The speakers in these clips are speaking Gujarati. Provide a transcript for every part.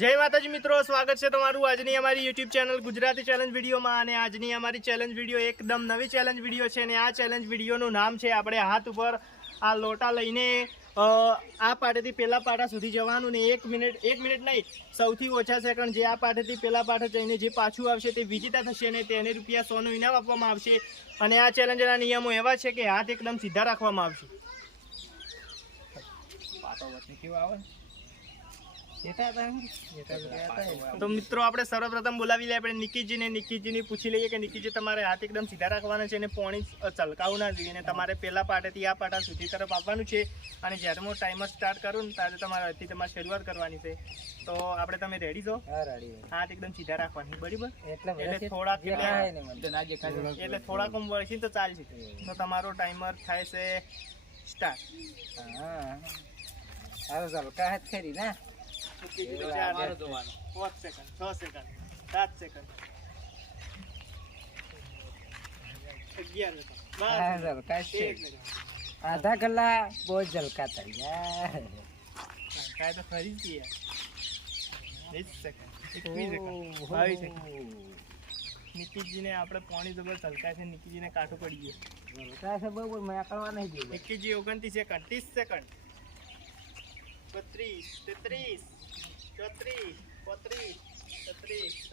જય માતાજી મિત્રો, સ્વાગત છે તમારું આજની અમારી યુટ્યુબ ચેનલ ગુજરાતી ચેલેન્જ વિડીયોમાં। અને આજની અમારી ચેલેન્જ વિડીયો એકદમ નવી ચેલેન્જ વિડીયો છે અને આ ચેલેન્જ વિડીયોનું નામ છે આપણે હાથ ઉપર આ લોટા લઈને આ પાટેથી પેલા પાટા સુધી જવાનું ને 1 મિનિટ નહીં, સૌથી ઓછા સેકન્ડ જે આ પાટેથી પેલા પાટે જઈને જે પાછું આવશે તે વિજેતા થશે અને તેને રૂપિયા 100નું ઇનામ આપવામાં આવશે। અને આ ચેલેન્જના નિયમો એવા છે કે હાથ એકદમ સીધા રાખવામાં આવશે। પાટો વચ્ચે કેવો આવે तो मित्रों આપણે સર્વપ્રથમ બોલાવી લઈએ આપણે નિકીજીને પૂછી લઈએ કે નિકીજી તમારે હાથ એકદમ સીધા રાખવાના છે અને પાણી ચલકાવું ના જોઈએ અને તમારે પહેલા પાટેથી આ પાટા સુધી તરફ આવવાનું છે અને જ્યારે હું ટાઈમર સ્ટાર્ટ કરું ને ત્યારે તમારે અહીંથી તમારે શરૂઆત કરવાની છે। તો આપણે તમે રેડી છો? હા રેડી। હાથ એકદમ સીધા રાખવાની, બરાબર? એટલે થોડાક કમ વળશે તો ચાલશે। તો તમારો ટાઈમર થાય છે સ્ટાર્ટ। હા હવે ચલકા હાથ ખરી ના 5 सेकंड 6 सेकंड 7 सेकंड 11 आधा गला बहुत झलका था यार काय तो खरी थी यार 20 सेकंड 21 सेकंड निकीजी ने આપણે પાણી જબર ચલકા છે। નિકીજી ને કાઠું પડી ગયું ચલકા છે બહુ મેં કરવા નહીં દે। નિકીજી 29 સેકंड 30 सेकंड 32 33 34 35 36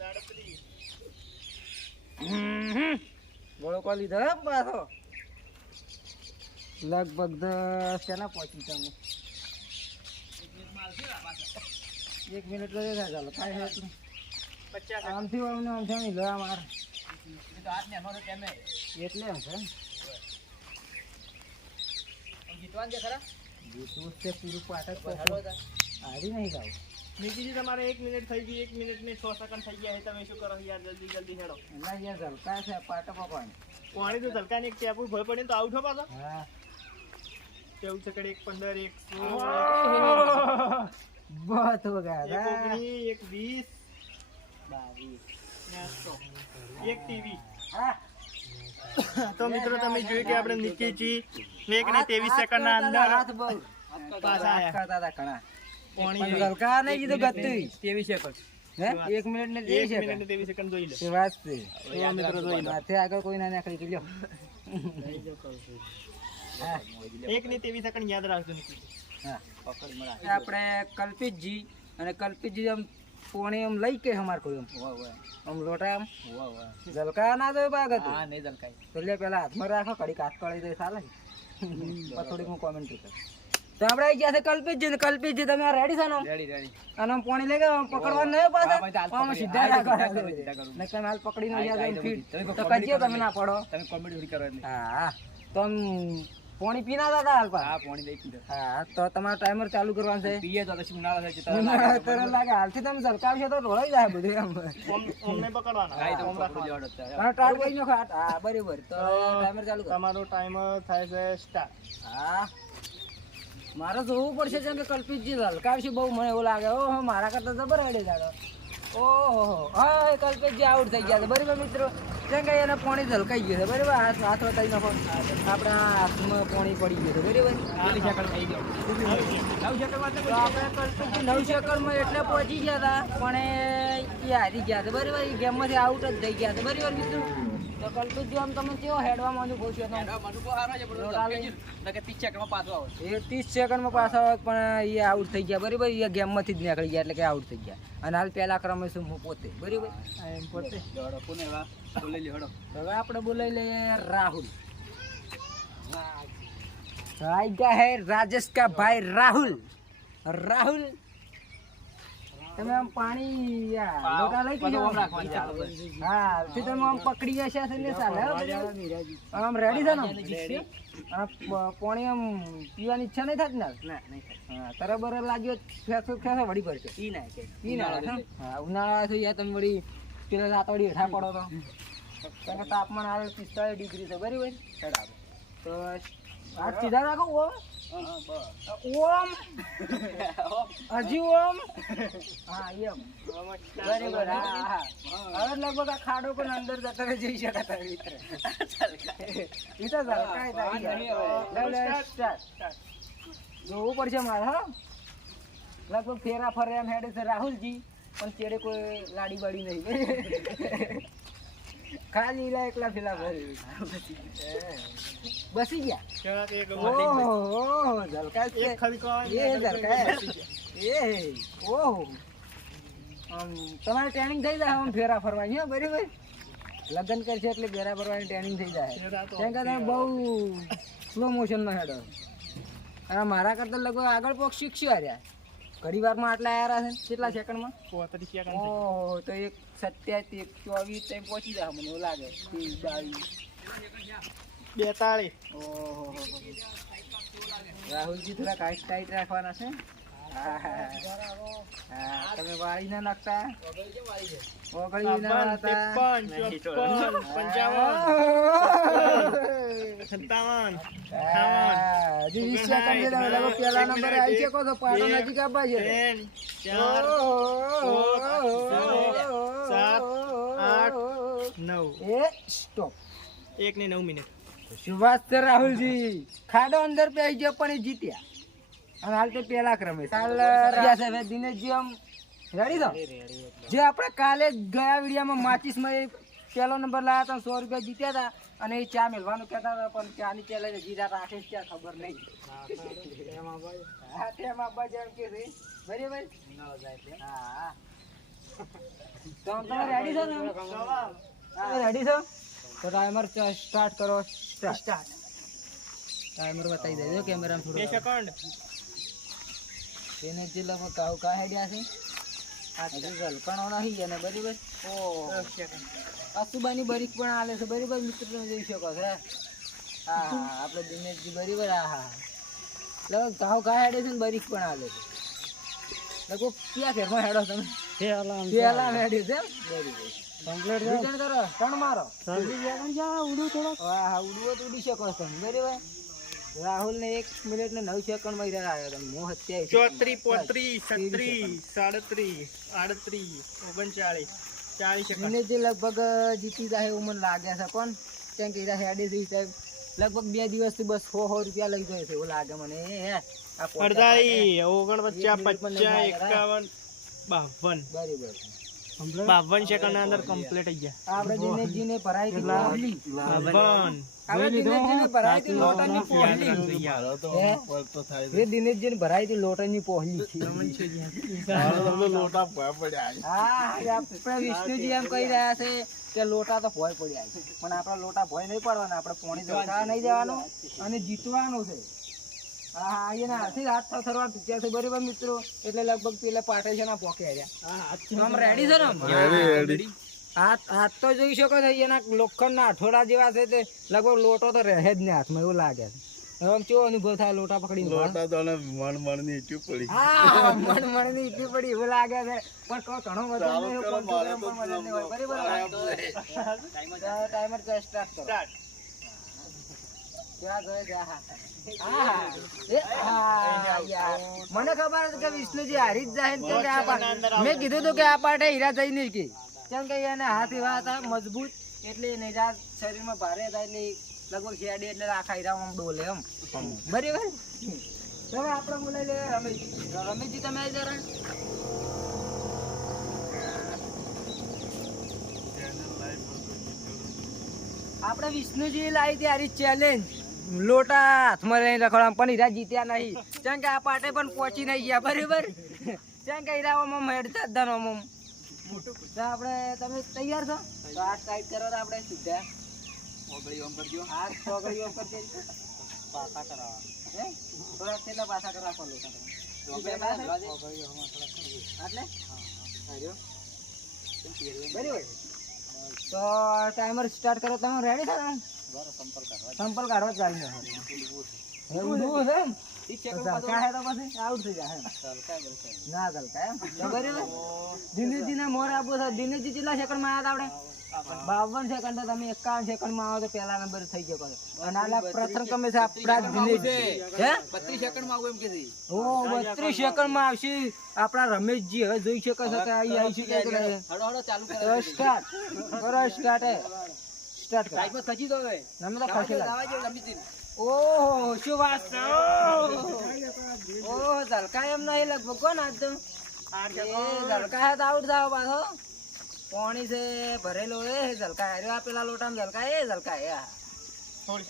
37 બોલો કો લીધો પાછો લગભગ 10 કેના પહોંચી તમે 1 મિનિટ રહે ના ચાલો કાઈ હે 50 આમથી આમથી લો માર તો હાથ ને અમારો કેમે એટલે એમ છે જીતવાન છે ખરા જીતવું છે પૂરું પાટક હાલો હારી નહીં ગાવ। निकीजी તમારે 1 મિનિટ થઈ ગઈ, 1 મિનિટ ને 6 સેકન્ડ થઈ ગયા છે, તમે શું કરો યાર? જલ્દી જલ્દી હેડો ના યાર ઝલકા છે પાટામાં પાણી તો ઝલકા ને એક ટેપુ ભય પડે તો આઉટ હો પાછો। હા 14 સેકન્ડ 1 15 1 बहुत हो गया 1 19 1 20 22 1 टीवी। હા તો મિત્રો તમે જોયું કે આપણે નિકીજી 1 ને 23 સેકન્ડ ના અંદર હાથ બહુ પાછા આયા કરતા હતા ઘણા પાણી ઝલકા નહીં કીધું ગત્તી 23 સેકન્ડ હે 1 મિનિટ ને 23 સેકન્ડ જોઈ લે એ વાત છે મિત્રો જોઈ લે માથે આગળ કોઈ ના નાખી ગયો 1 ને 23 સેકન્ડ યાદ રાખજો નિકીજી। હા પકડ મરા આપણે કલ્પિતજી અને કલ્પિતજી આમ પાણી આમ લઈ કે હમાર કોઈ આમ લોટા આમ ઝલકા ના દો બાગત। હા નહીં ઝલકાય તો લે પેલા હાથમાં રાખો કડી કાટ કરી દે ચાલે થોડી હું કોમેન્ટ કર। તો આપણે આવી ગયા છે કલ્પિતજી તમે રેડી છો ને? રેડી અને પાણી લઈ ગયા પકડવાનું નહીં પાછા સીધા રાખો નકર હાલ પકડીને યાદ ફીટ તો કજીએ તમે ના પડો તમે કોમેડી કરો એટલે હા તો પાણી પીના દાદા હાલ પર હા પાણી લઈ પીધા હા તો તમારો ટાઈમર ચાલુ કરવાનું છે પીએ તો પછી ઉનાળો છે તર લાગે હાલથી તમે ઝલકાવશો તો ઢોળાઈ જાય બધું એમ ઓમને પકડવાના હા તો ઓમ રાખજો અને ટાઈમ કરી નાખો હા બરાબર તો ટાઈમર ચાલુ તમારો ટાઈમર થાય છે સ્ટાર્ટ। હા મારે જોવું પડશે જેમ કે કલ્પિતજી હલકાવશે બહુ મને એવું લાગે ઓહો મારા કરતા જબર આડે જાડો ઓહો હા કલ્પિતજી આઉટ થઈ ગયા છે બરાબર મિત્રો જેમ કે એને પાણી ઝલકાઈ ગયું છે બરાબર હાથ વટાઈ નાખો આપણા હાથમાં પાણી પડી ગયું છે બરાબર 9 સેકન્ડ થઈ ગયો 9 સેકન્ડમાં તો આપણે કલ્પિતજી 9 સેકન્ડમાં એટલે પહોંચી ગયા હતા પણ એ હારી ગયા છે બરાબર એ ગેમમાંથી આઉટ જ થઈ ગયા છે બરાબર મિત્રો। તો કલ્પિતજી આમ તમે કેવો હેડવા માંડું કહું છું કે 30 સેકન્ડમાં પાછો આવે એ 30 સેકન્ડમાં પાછો આવે પણ એ આઉટ થઈ ગયા બરાબર એ ગેમમાંથી જ નીકળી ગયા એટલે કે આઉટ થઈ ગયા અને હાલ પહેલા ક્રમે છું હું પોતે બરાબર એમ પોતે બોલાવી લે હડો હવે આપણે બોલાવી લઈએ રાહુલ હે રાજેશ કા ભાઈ રાહુલ તમે આમ પાણી લોટા લઈ કે હા પછી તમે આમ પકડી જશે ને ચાલે આમ રેડી છે ને પાણી આમ પીવાની ઈચ્છા નહીં થતી ને હા બરાબર લાગ્યો ખેસો વળી પડશે પી ના હા ઉનાળા થઈ ગયા તમે વળી પેલા રાતોડી હેઠા પડો તો કારણ કે તાપમાન આવે 45 ડિગ્રી છે બરાબર તો હાથ સીધા રાખો ઓમ હજી ઓમ હા એમ બરાબર હા હવે લગભગ આ ખાડો પણ અંદર જતા જઈ શકતા જોવું પડશે મારે હા લગભગ ફેરા ફરે એમ હેડે છે રાહુલજી પણ ચેડે કોઈ લાડી બાડી નહીં ખાલી ઈલા એકલા પેલા ભરી બસી ગયા ઓહો ઝલકા છે એ ઝલકા એ ઓહો તમારે ટ્રેનિંગ થઈ જાય આમ ફેરા ફરવાની હો બરાબર લગ્ન કરશે એટલે ફેરા ફરવાની ટ્રેનિંગ થઈ જાય કેમ કે તમે બહુ સ્લો મોશનમાં હેડો અને મારા કરતા લગભગ આગળ પોક શીખશું આર્યા ઘડી વારમાં આટલા આવ્યા છે કેટલા સેકન્ડમાં 35 સેકન્ડ ઓહો તો 1:27 1:24 પહોંચી જાય મને એવું લાગે 42 ઓહો રાહુલજી થોડા ટાઈટ રાખવાના છે હા તમે વાળી ના નાખતા ઓગળી ના નાખતા 53 55 57 જી સેકન્ડ દે લગો પહેલા નંબર આવી છે કો તો પાડો નજીક આપવા છે 4 7 8 9 એ સ્ટોપ 1 ને 9 મિનિટ સુભાષ રાહુલજી ખાડો અંદર પે આવી ગયો પણ જીત્યા અને હાલ તો પેલા ક્રમે ચાલ રહ્યા છે હવે દિનેશજી આમ રેડી છો જે આપણે કાલે ગયા વિડીયોમાં માચીસમાં પહેલો નંબર લાવ્યા હતા 100 રૂપિયા જીત્યા હતા અને એ ચા મેળવાનું કહેતા હતા પણ ચાની પહેલા જીરા રાખે છે ખબર નહીં હા તેમાં બજાર કે છે બરાબર હા તો તમે રેડી છો ને રેડી છો તો ટાઈમર સ્ટાર્ટ કરો સ્ટાર્ટ ટાઈમર બતાવી દેજો કેમેરામાં થોડું 2 સેકન્ડ તેને જે લગભગ કા હેડ્યા છે આ ઝલકણો નહીં અને બરાબર ઓ અસુબાની બરીક પણ આલે છે બરાબર મિત્રો તમે જોઈ શકો છો હા આપણે દિનેશજી બરાબર હા લગભગ કા હેડે છે ને બરીક પણ આલે છે લગભગ ક્યાં ઘરમાં હેડો તમે પેલા હેડે છે બરાબર કમ્પ્લીટ રિટર્ન કરો ત્રણ મારો ઉડું થોડો હા ઉડવો તો ઉડી શકો છો બરાબર રાહુલ ને 1 મિનિટ ને 9 સેકન્ડ માં આવ્યો તમે મો 34 35 36 37 38 39 40 સેકન્ડ જે લગભગ જીતી જાય એવું મને લાગે છે કોણ કેમ કે હેડે છે સાહેબ લગભગ 2 દિવસથી બસ 100 રૂપિયા લઈ ગયો છે એવું લાગે મને હે આ 49 49 51 બરાબર 52 સેકન્ડ ના અંદર કમ્પ્લીટ થઈ ગયા આપણે દિનેશજી ને ભરાઈ હતી પોહલી 52 આપણે દિનેશજી ને ભરાઈ હતી લોટાની પોહલી તો થાય એ દિનેશજી ને ભરાઈ હતી લોટાની પોહલી તમને લોટા ભય પડ્યા હા આપણે વિષ્ણુજી એમ કહી રહ્યા છે કે લોટા તો ભય પડ્યા છે પણ આપણા લોટા ભય નહીં પડવાના આપણે પોણી જવા નહીં જવાનું અને જીતવાનું છે હા એના હાથી રાત થરવા તૂટ્યા છે બરાબર મિત્રો એટલે લગભગ પેલા પાટે છે ના પોકે આમ રેડી છે ને રેડી હાથ તો જોઈ શકો છો એના લોખંડના અઠોડા જેવા છે તે લગભગ લોટો તો રહે જ ને હાથમાં એવું લાગે છે હવે કેવો અનુભવ થાય લોટા પકડીને લોટા તો મણ ની ઈટી પડી હા મણ ની ઈટી પડી એવું લાગે છે પણ ઘણો બધો બરાબર ટાઈમર સ્ટાર્ટ કરો ક્યાં ગયો જા મને ખબર હતી કે વિષ્ણુજી હારી જ જાય મેં કીધું હતું કે આ પાટે હીરા જઈ નહીં કે કેમ કે એને હાથ એવા હતા મજબૂત એટલે હીરા શરીરમાં ભારે હતા એટલે લગભગ હેડે એટલે આખા હીરા આમ ડોલે એમ બરાબર હવે આપણે બોલાવી લે રમેશજી તમે આવી જરા આપણે વિષ્ણુજી લાવી હતી હારી ચેલેન્જ લોટા હાથમાં લઈને રખડવા પણ હીરા જીત્યા નહીં કેમ કે આ પાટે પણ પહોંચી નહીં ગયા બરાબર કેમ કે હીરાઓમાં મેળતા જ ધનોમાં તો આપણે તમે તૈયાર છો તો હાથ ટાઈટ કરો તો આપણે સીધા ઓગળી ઓમ કરજો હાથ ઓગળી ઓમ કરજો પાછા કરાવવા હે થોડા કેટલા પાછા કરાવવા લોટા એટલે બરાબર તો ટાઈમર સ્ટાર્ટ કરો તમે રેડી છો ને સંપલ કાઢવા ચાલી એવું છે આઉટ થઈ જાય ના ચાલતા દિનેશજી ને મોર આપવો છે દિનેશજી કેટલા સેકન્ડ માં આવ્યા હતા આપણે 52 સેકન્ડ તમે 51 સેકન્ડ માં આવો તો પહેલા નંબર થઈ ગયો અને આલા પ્રથમ ક્રમે છે આપણા દિનેશજી હે 32 સેકન્ડ માં આવું એમ કે ઓ 32 સેકન્ડ માં આવશે આપણા રમેશજી હવે જોઈ શકો છો કે આવી છે કે હડો હડો ચાલુ કરો સ્ટાર્ટ કરો સ્ટાર્ટ સાઈડ પર ખચી દો હવે નમે તો ખચેલા ઓહો શું વાત ઓહો ઝલકા એમ નહીં લગભગ કોણ આજ તો ઝલકા તો આઉટ થાવ પાછો પાણી છે ભરેલો એ ઝલકા હાર્યો પેલા લોટામાં ઝલકા એ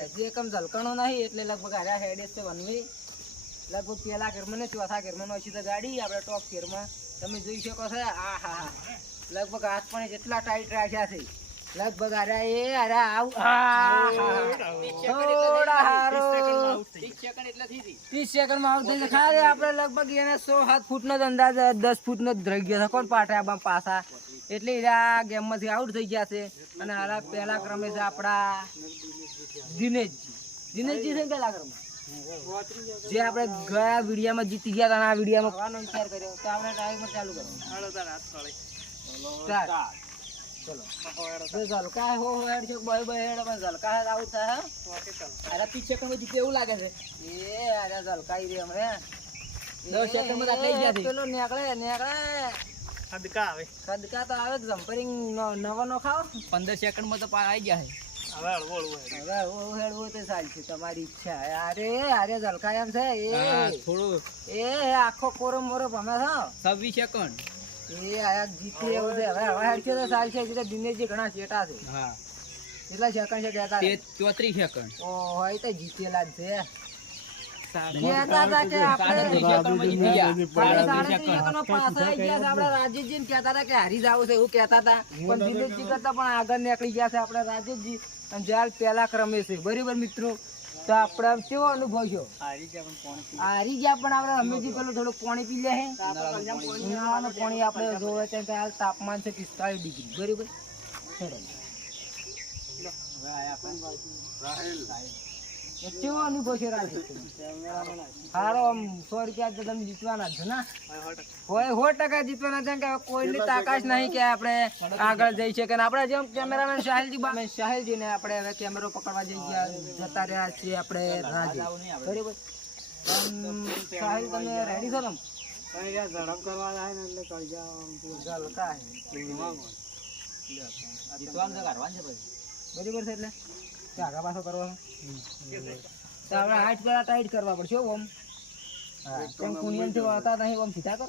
હજી એકમ ઝલકણો નહીં એટલે લગભગ હાર્યા હેડે છે વનવી લગભગ પેલા ઘરમાં ને ચોથા ઘરમાં નો તો ગાડી આપણે ટોપ ઘરમાં તમે જોઈ શકો છો આ હા લગભગ હાથ પણ જેટલા ટાઈટ રાખ્યા છે લગભગ હાર્યા થોડા હારો 30 સેકન્ડમાં આઉટ થઈ ખાલી આપણે લગભગ એને 100-7 ફૂટનો જ અંદાજ 10 ફૂટનો જ રહી ગયો છે કોણ પાટા પાછા એટલે આ ગેમમાંથી આઉટ થઈ ગયા છે અને હારા પહેલા ક્રમે છે આપણા દિનેશજી છે પહેલા ક્રમમાં જે આપણે ગયા વિડીયામાં જીતી ગયા હતા આ વિડીયામાં કરવાનો વિચાર કર્યો તો આપણે ટાઈમર ચાલુ કરો ચલો ઝલકા હો હેડ છે બોય બોય હેડ પણ ઝલકા હેડ આઉટ થાય અરે 30 સેકન્ડમાં જીતે એવું લાગે છે એ અરે ઝલકા ઈ રે હમણે 10 સેકન્ડમાં આટલી ગયા છે પેલો નીકળે ખદકા તો આવે જમ્પરિંગ નવો નો ખાઓ 15 સેકન્ડમાં તો પાર આવી ગયા છે હવે હળવું તો ચાલશે તમારી ઈચ્છા અરે ઝલકા એમ છે એ આખો કોરો મોરો ભમે છે 26 સેકન્ડ એ આયા જીતી એવું છે હવે હેડશે તો ચાલશે એટલે દિનેશજી ઘણા ચેટા છે કેટલા સેકન્ડ છે કહેતા 34 સેકન્ડ ઓહો એ તો જીતેલા જ છે કહેતા હતા કે આપણે રાજેશજી કહેતા હતા કે હારી જાવ છે એવું કહેતા હતા પણ દિનેશજી કરતા પણ આગળ નીકળી ગયા છે આપણે રાજેશજી અને જ્યાં પહેલા ક્રમે છે બરાબર મિત્રો તો આપણે કેવો અનુભવ છે હારી ગયા પણ આપણે હંમેશા પેલું થોડું પાણી પી લે ઉનાળાનું પાણી આપણે જોવે છે હાલ તાપમાન છે 45 ડિગ્રી બરાબર કેવો અનુભવ છે રાજેશ સારો આમ 100 રૂપિયા તો તમે જીતવાના છે ને હોય 100% જીતવાના છે કે કોઈની તાકાત નહીં કે આપણે આગળ જઈ શકે ને આપણે જેમ કેમેરામેન સાહિલજી ને આપણે હવે કેમેરો પકડવા જતા રહ્યા છીએ આપણે રાજે બરાબર સાહિલ તમે રેડી છો ને ઝડપ કરવા જાય ને એટલે કરી જાવ ઝલકા જીતવાનું છે કરવાનું છે પછી બરાબર છે એટલે આગા પાછો કરવાનો તો આપણે હાથ પેલા ટાઈટ કરવા પડશે ઓમ કેમ કુનિયનથી વાતા નહીં ઓમ સીધા કરો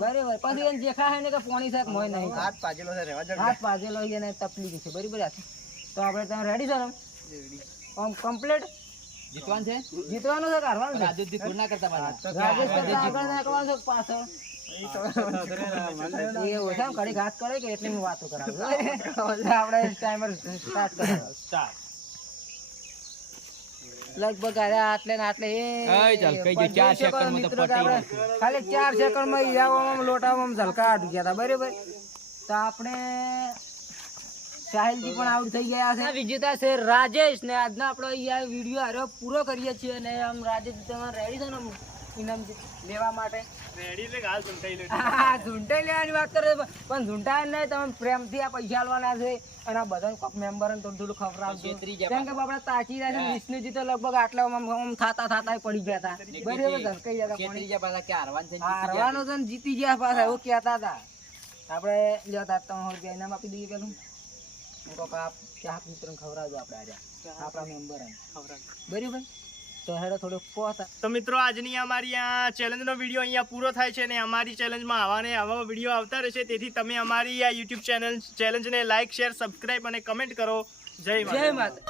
બરાબર પછી એને દેખા હે ને કે પાણી શાક મોય નહીં હાથ પાજેલો છે ને તકલીફ છે બરાબર તો આપણે તમે રેડી છો ને ઓમ કમ્પ્લીટ જીતવાનું છે જીતવાનું છે કરવાનું છે રાજેશજી થોડ ના કરતા રાજેશ કરતા આગળ ના કરવાનું છે પાછળ લગભગ આટલે ને આટલે ખાલી 4 સેકન્ડ માં લોટામાં ઝલકા આટું ગયા હતા બરાબર તો આપણે સાહિલજી પણ આઉટ થઈ ગયા છે વિજેતા છે રાજેશ ને આજનો આપણો વિડીયો હારો પૂરો કરીએ છીએ અને આમ રાજેશ તમે રેડી છો ને ઇનામ લેવા માટે ઝૂંટાઈ લેવાની વાત કરે પણ ઝૂંટાય નહીં તમે પ્રેમથી આ પૈસા આલવાના છે અને આ બધા મેમ્બર થોડું ખવડાવજો કેમ કે આપણે તાકી રહ્યા છે વિષ્ણુજી તો લગભગ આટલા થતા પડી ગયા હતા બરાબર હારવાનું છે જીતી ગયા પાછા એવું કહેતા હતા આપણે લેતા 300 રૂપિયા ઇનામ આપી દઈએ પેલું ચા મિત્ર ખવડાવજો આપણે આપણા મેમ્બર બરાબર તો મિત્રો આજની અમારી આ ચેલેન્જનો વિડીયો અહીંયા પૂરો થાય છે અને અમારી ચેલેન્જમાં આવા વિડીયો આવતા રહેશે તેથી તમે અમારી આ યુટ્યુબ ચેલેન્જને લાઈક શેર સબસ્ક્રાઇબ અને કમેન્ટ કરો જય માતા